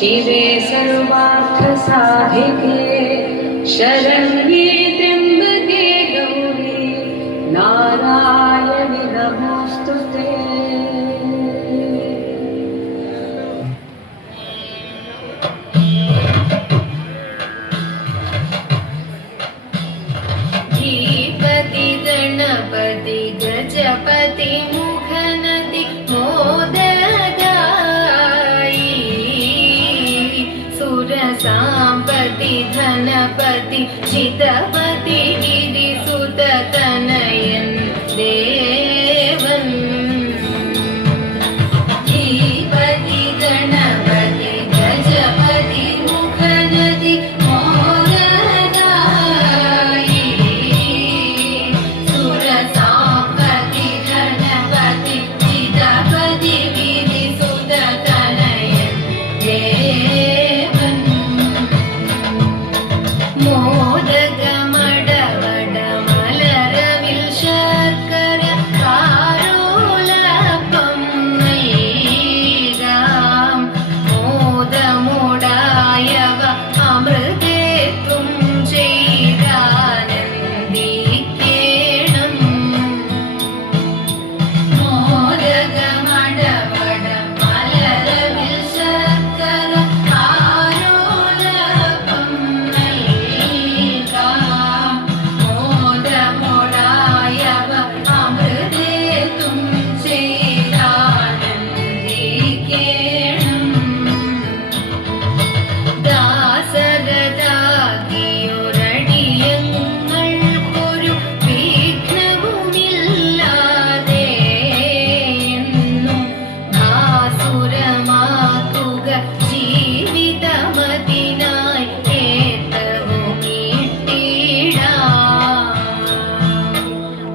शिवे सर्वार्थसाधिके शरण्ये त्र्यम्बके गौरी नारायणि नमोऽस्तुते। धीपति गणपति गजपति मुखनति मोददायि सुरसाम्पति धनपति चितपति गिरिसुत तनयन् देवन्। धीपति गणपति गजपति मुखनति मोददायि सुरसाम्पति धनपति चितपति गिरिसुत तनयन् देवन्। मोदकमडवड मलरविल शर्कर कारोलपं नैगाम् मोदमुडायव अमृतेत्वं चैरानन्दिकेणम्। मोदकमडवड मलरविल शर्कर कारोलपं नैगाम् मोदमुडायव अमृतेत्वं चैरानन्दिकेणम्। ദാസരദാകിയൊരടിയങ്ങൾക്കൊരു വിഘ്നവുമില്ലാതെ എന്നും ആസുരമാക്കുക ജീവിതമതിനായി ഏറ്റവുമീട്ടിടാം.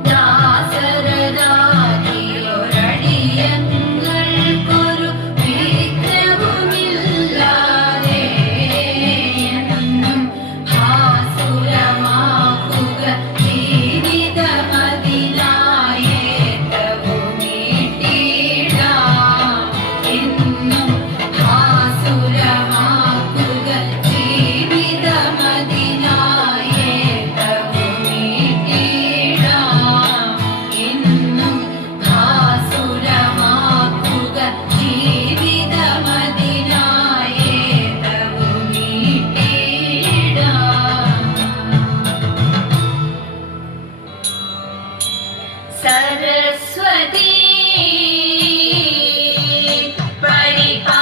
ദാസരദാകിയൊരടിയങ്ങൾക്കൊരു വിഘ്നവുമില്ലാതെ എന്നും ആസുരമാക്കുക ജീവിതമതിനായി ഏറ്റവുമീട്ടിടാം. എന്നും ആസുരമാക്കുക ജീവിതമതിനായി ഏറ്റവുമീട്ടിടാം. എന്നും ആസുരമാക്കുക ജീവിതമതിനായി ഏറ്റവുമീട്ടിടാം. सरस्वती परिपा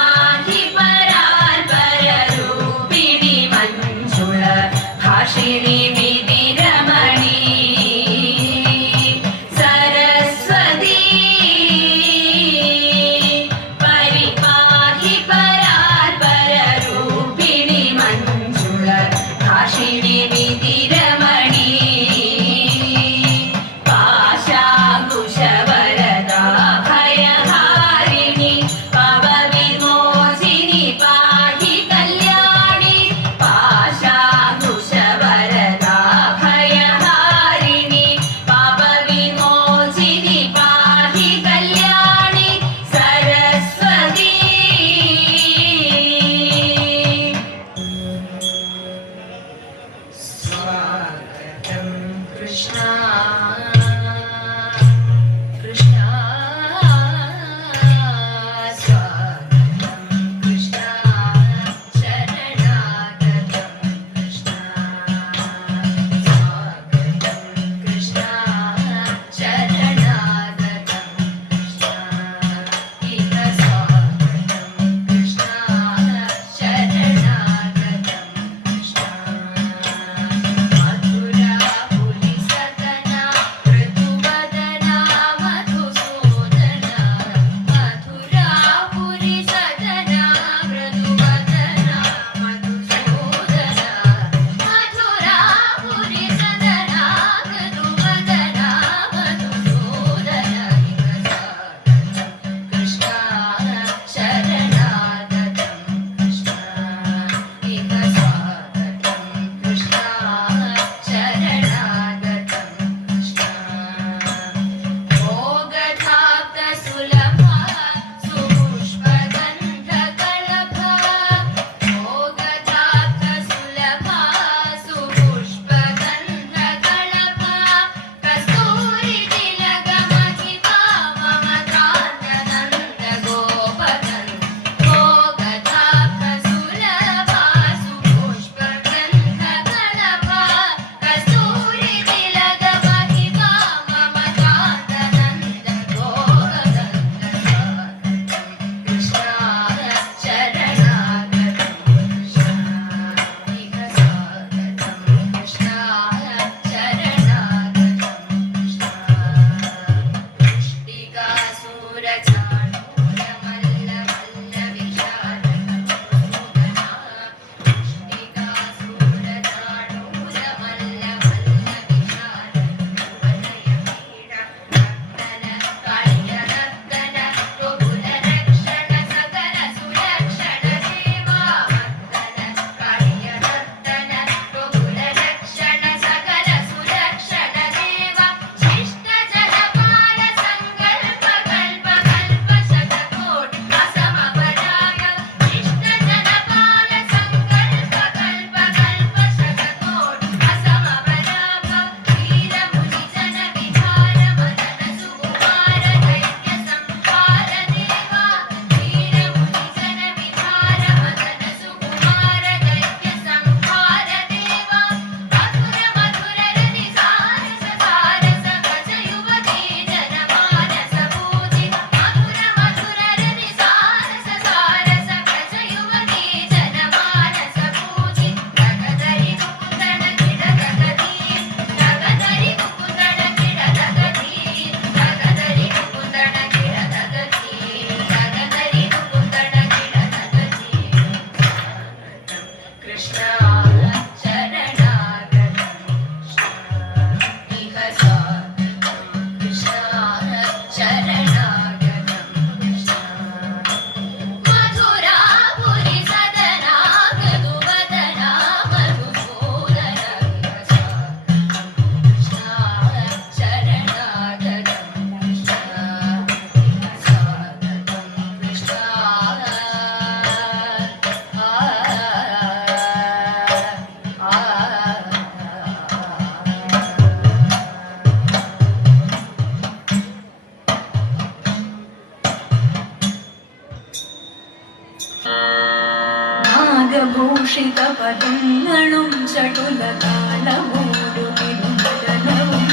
നാഗഭൂഷിതപദങ്ങളും ചടുലതാളമൂടുകിടുന്നടനവും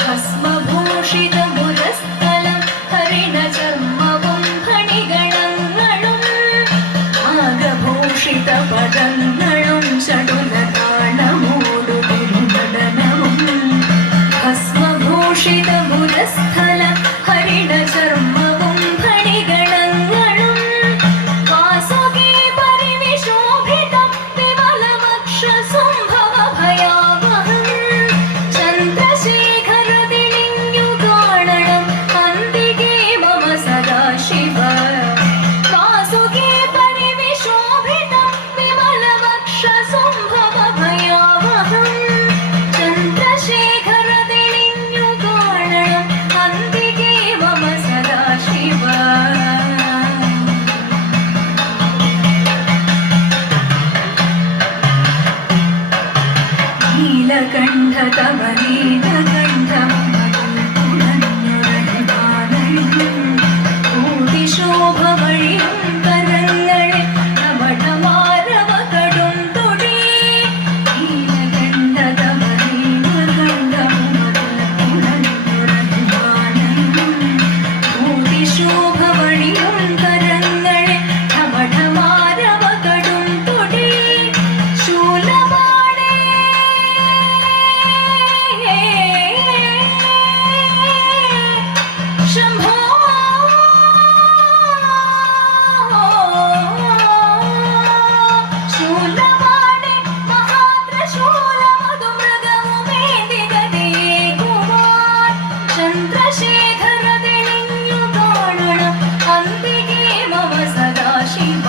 ഭസ്മഭൂഷിതമുരസ്ഥലം ഹരിണചർമ്മവും ഫണിഗണങ്ങളും നാഗഭൂഷിതപദങ്ങളും ചടുലതാളമൂടുകിടുന്നടനവും ഭസ്മഭൂഷിതമുരസ്ഥലം ഹരിണചർമ്മവും ഫണിഗണങ്ങളും വാസുകി പരിവിശോഭിതം വിമലമക്ഷസുംഭവഭയാവഹം ചന്ദ്രശേഖരദിളിഞ്ഞു കാണണം അന്തികേ മമ സദാശിവ വാസുകി പരിവിശോഭിതം വിമലമക്ഷസുംഭവഭയാവഹം ചന്ദ്രശേഖരദിളിഞ്ഞു കാണണം അന്തികേ മമ സദാശിവ ൂതിശോഭവഴിയും കരങ്ങളെ നവടമാരവ കടും തൊടി ൂതിശോഭവഴിയും കരങ്ങളെ നവടമാരവ കടും തൊടി ശൂലമാണേ ശംഭോ ശൂലമാണേ മഹാത്രശൂലമധുമൃഗവുമേന്തിഗതേകുമാർ ചന്ദ്രശേഖരദിളിഞ്ഞു കാണണം അന്തികേ മമ സദാശിവ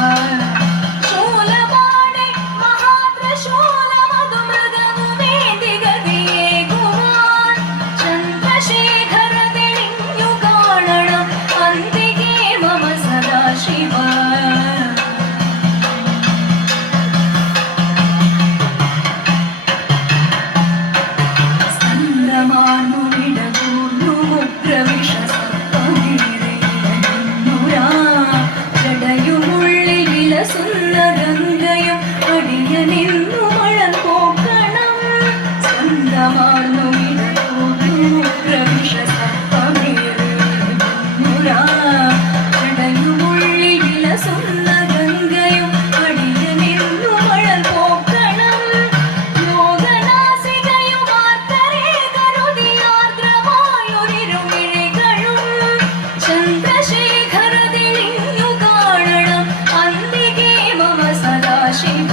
ശൂലമാണേ മഹാത്രശൂലമധുമൃഗവുമേന്തിഗതേകുമാർ ചന്ദ്രശേഖരദിളിഞ്ഞു കാണണം അന്തികേ മമ സദാശിവ ജടയുമുള്ളിൽ വിലസുന്ന ഗംഗയും അടിയനിന്നു മഴം പോക്കണം സ്വന്തമാർന്നു ജടയുമുള്ളിൽ വിലസുന്ന ഗംഗയും അടിയനിന്നു മഴം പോക്കണം യോഗനാസികയുമാർത്തരേ കരുതിയാർദ്രമായൊരിരുമിഴികളും ചന്ദ്രശേഖരദിളിഞ്ഞു കാണണം അന്തികേ മമ സദാശിവ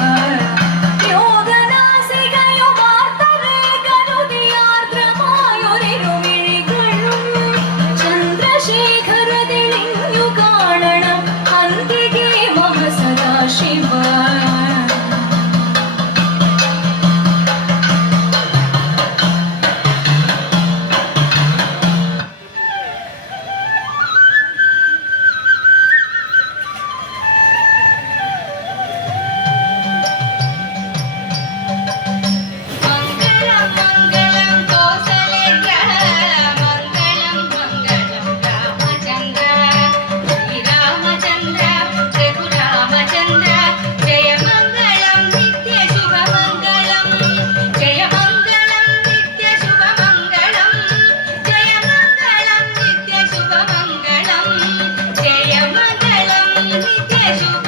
യോഗനാസികയുമാർത്തരേ കരുതിയാർദ്രമായൊരിരുമിഴികളും ചന്ദ്രശേഖരദിളിഞ്ഞു കാണണം അന്തികേ മമ സദാശിവ മംഗളം മംഗളം കോസലേന്ദ്ര മംഗളം മംഗളം രാമചന്ദ്ര ശ്രീരാമചന്ദ്ര രഘുരാമചന്ദ്ര ജയ മംഗളം നിത്യ ശുഭമംഗളം ജയ മംഗളം നിത്യ ശുഭമംഗളം ജയ മംഗളം നിത്യ ശുഭമംഗളം ജയ മംഗളം നിത്യ ശുഭ